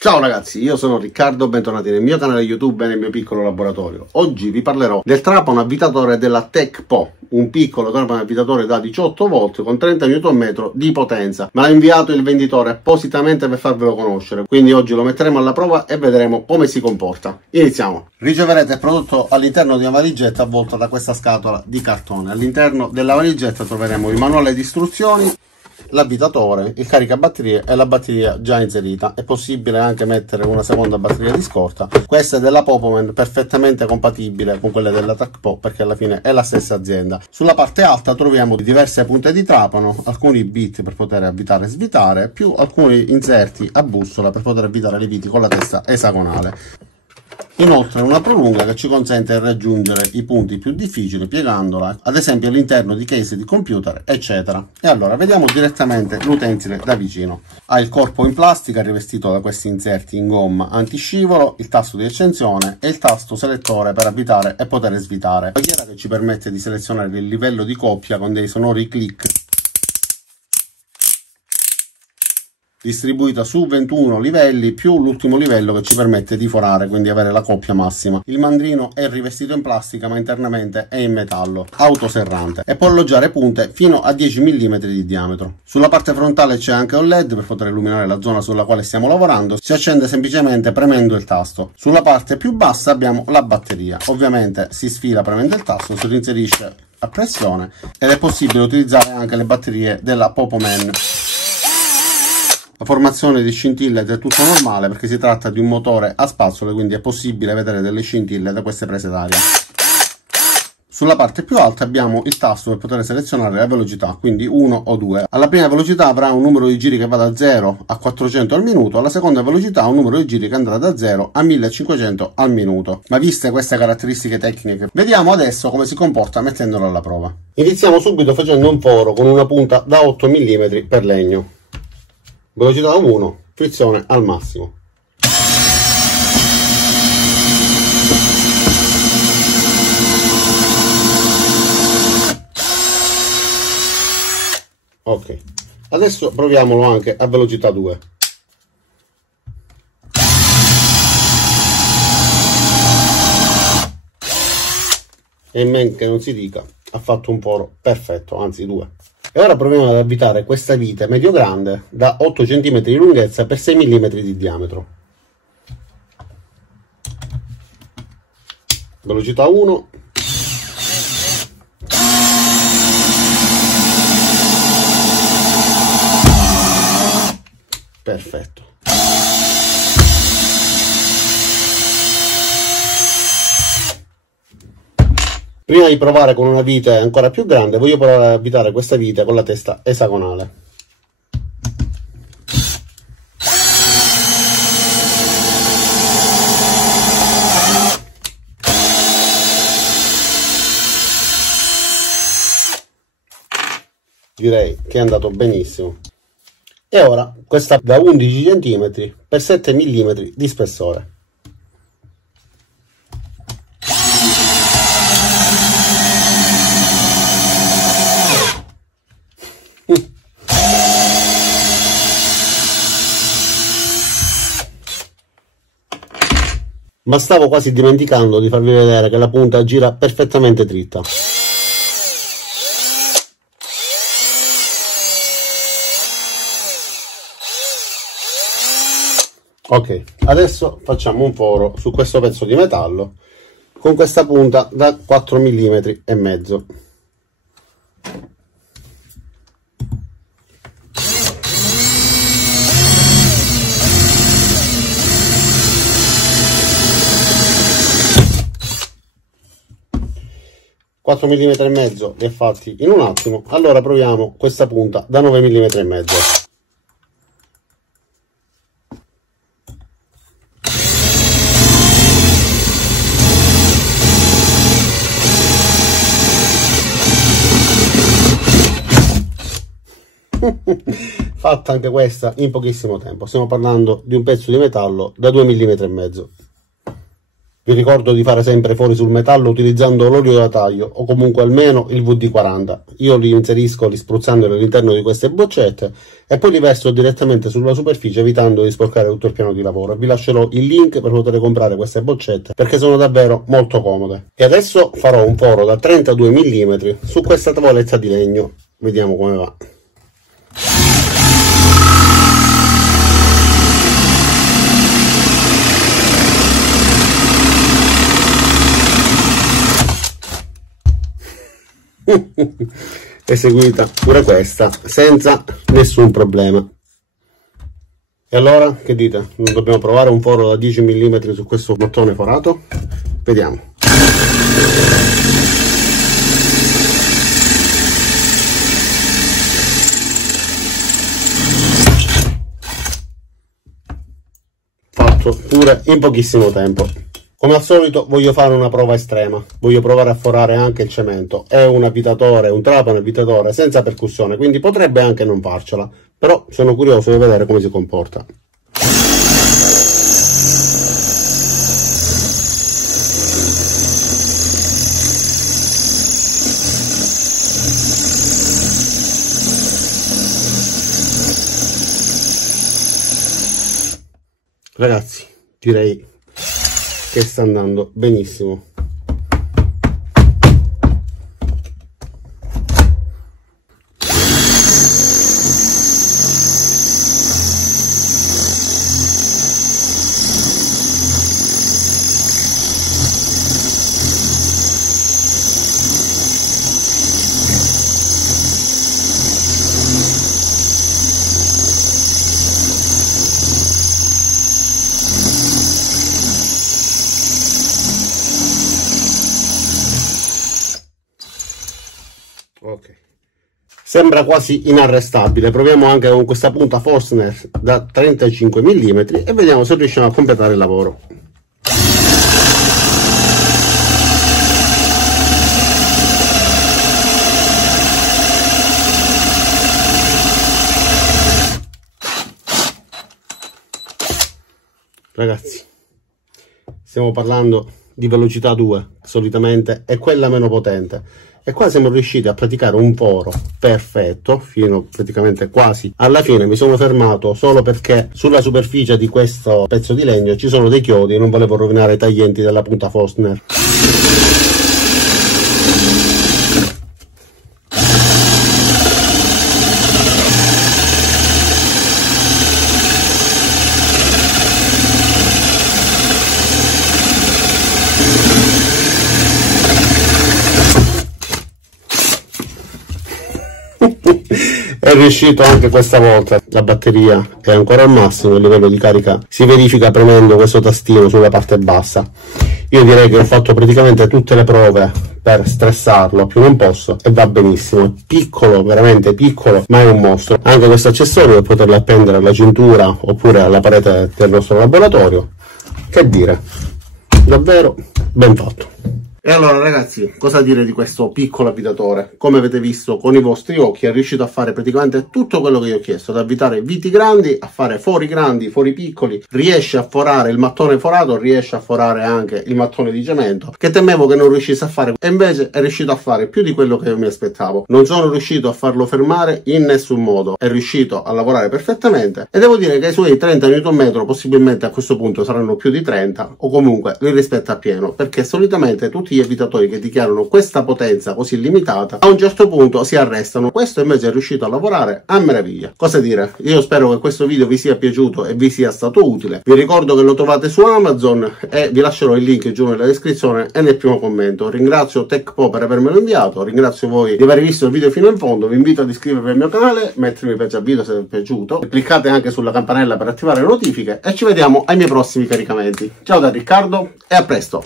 Ciao ragazzi, io sono Riccardo, bentornati nel mio canale YouTube e nel mio piccolo laboratorio. Oggi vi parlerò del trapano avvitatore della TechPo, un piccolo trapano avvitatore da 18 volt con 30 Nm di potenza. Me l'ha inviato il venditore appositamente per farvelo conoscere, quindi oggi lo metteremo alla prova e vedremo come si comporta. Iniziamo! Riceverete il prodotto all'interno di una valigetta avvolta da questa scatola di cartone. All'interno della valigetta troveremo il manuale di istruzioni, l'avvitatore, il caricabatterie e la batteria già inserita. È possibile anche mettere una seconda batteria di scorta. Questa è della Popoman, perfettamente compatibile con quelle della TechPo perché alla fine è la stessa azienda. Sulla parte alta troviamo diverse punte di trapano, alcuni bit per poter avvitare e svitare, più alcuni inserti a bussola per poter avvitare le viti con la testa esagonale. Inoltre una prolunga che ci consente di raggiungere i punti più difficili piegandola, ad esempio all'interno di case di computer, eccetera. E allora vediamo direttamente l'utensile da vicino. Ha il corpo in plastica rivestito da questi inserti in gomma antiscivolo, il tasto di accensione e il tasto selettore per avvitare e poter svitare. La tastiera che ci permette di selezionare il livello di coppia con dei sonori click, distribuita su 21 livelli più l'ultimo livello che ci permette di forare, quindi avere la coppia massima. Il mandrino è rivestito in plastica ma internamente è in metallo, autoserrante, e può alloggiare punte fino a 10 mm di diametro. Sulla parte frontale c'è anche un LED per poter illuminare la zona sulla quale stiamo lavorando. Si accende semplicemente premendo il tasto. Sulla parte più bassa abbiamo la batteria, ovviamente si sfila premendo il tasto, si reinserisce a pressione ed è possibile utilizzare anche le batterie della Popoman. La formazione di scintille è del tutto normale perché si tratta di un motore a spazzole, quindi è possibile vedere delle scintille da queste prese d'aria. Sulla parte più alta abbiamo il tasto per poter selezionare la velocità, quindi 1 o 2. Alla prima velocità avrà un numero di giri che va da 0 a 400 al minuto, alla seconda velocità un numero di giri che andrà da 0 a 1500 al minuto. Ma viste queste caratteristiche tecniche, vediamo adesso come si comporta mettendolo alla prova. Iniziamo subito facendo un foro con una punta da 8 mm per legno. Velocità 1, frizione al massimo. Ok, adesso proviamolo anche a velocità 2. E men che non si dica, ha fatto un foro perfetto, anzi 2. E ora proviamo ad avvitare questa vite medio grande da 8 cm di lunghezza per 6 mm di diametro. Velocità 1. Perfetto. Prima di provare con una vite ancora più grande, voglio provare ad avvitare questa vite con la testa esagonale. Direi che è andato benissimo. E ora questa da 11 cm per 7 mm di spessore. Ma stavo quasi dimenticando di farvi vedere che la punta gira perfettamente dritta. Ok, adesso facciamo un foro su questo pezzo di metallo con questa punta da 4 mm e mezzo. Mm e mezzo li ha fatti in un attimo. Allora proviamo questa punta da 9 mm e mezzo. Fatta anche questa in pochissimo tempo. Stiamo parlando di un pezzo di metallo da 2 mm e mezzo. Vi ricordo di fare sempre fori sul metallo utilizzando l'olio da taglio o comunque almeno il WD-40. Io li inserisco spruzzandoli all'interno di queste boccette e poi li verso direttamente sulla superficie, evitando di sporcare tutto il piano di lavoro. Vi lascerò il link per poter comprare queste boccette perché sono davvero molto comode. E adesso farò un foro da 32 mm su questa tavoletta di legno. Vediamo come va. Eseguita pure questa senza nessun problema. E allora che dite? Non dobbiamo provare un foro da 10 mm su questo mattone forato? Vediamo. Fatto pure in pochissimo tempo. Come al solito voglio fare una prova estrema, voglio provare a forare anche il cemento. È un avvitatore, un trapano avvitatore senza percussione, quindi potrebbe anche non farcela, però sono curioso di vedere come si comporta. Ragazzi, direi che sta andando benissimo. Ok, sembra quasi inarrestabile. Proviamo anche con questa punta Forstner da 35 mm e vediamo se riusciamo a completare il lavoro. Ragazzi, stiamo parlando di velocità 2, solitamente è quella meno potente. E qua siamo riusciti a praticare un foro perfetto, fino praticamente quasi alla fine. Mi sono fermato solo perché sulla superficie di questo pezzo di legno ci sono dei chiodi e non volevo rovinare i taglienti della punta Forstner. È riuscito anche questa volta. La batteria è ancora al massimo, il livello di carica si verifica premendo questo tastino sulla parte bassa. Io direi che ho fatto praticamente tutte le prove per stressarlo più non posso e va benissimo. È piccolo, veramente piccolo, ma è un mostro. Anche questo accessorio per poterlo appendere alla cintura oppure alla parete del nostro laboratorio. Che dire, davvero ben fatto. E allora ragazzi, cosa dire di questo piccolo avvitatore? Come avete visto con i vostri occhi è riuscito a fare praticamente tutto quello che io ho chiesto, ad avvitare viti grandi, a fare fori grandi, fori piccoli, riesce a forare il mattone forato, riesce a forare anche il mattone di cemento, che temevo che non riuscisse a fare, e invece è riuscito a fare più di quello che io mi aspettavo. Non sono riuscito a farlo fermare in nessun modo, è riuscito a lavorare perfettamente e devo dire che i suoi 30 Nm possibilmente a questo punto saranno più di 30 o comunque li rispetta appieno, perché solitamente tutti gli avvitatori che dichiarano questa potenza così limitata a un certo punto si arrestano. Questo invece è riuscito a lavorare a meraviglia. Cosa dire? Io spero che questo video vi sia piaciuto e vi sia stato utile. Vi ricordo che lo trovate su Amazon e vi lascerò il link giù nella descrizione e nel primo commento. Ringrazio TechPo per avermelo inviato, ringrazio voi di aver visto il video fino in fondo, vi invito ad iscrivervi al mio canale, mettermi mi piace al video se vi è piaciuto, cliccate anche sulla campanella per attivare le notifiche e ci vediamo ai miei prossimi caricamenti. Ciao da Riccardo e a presto!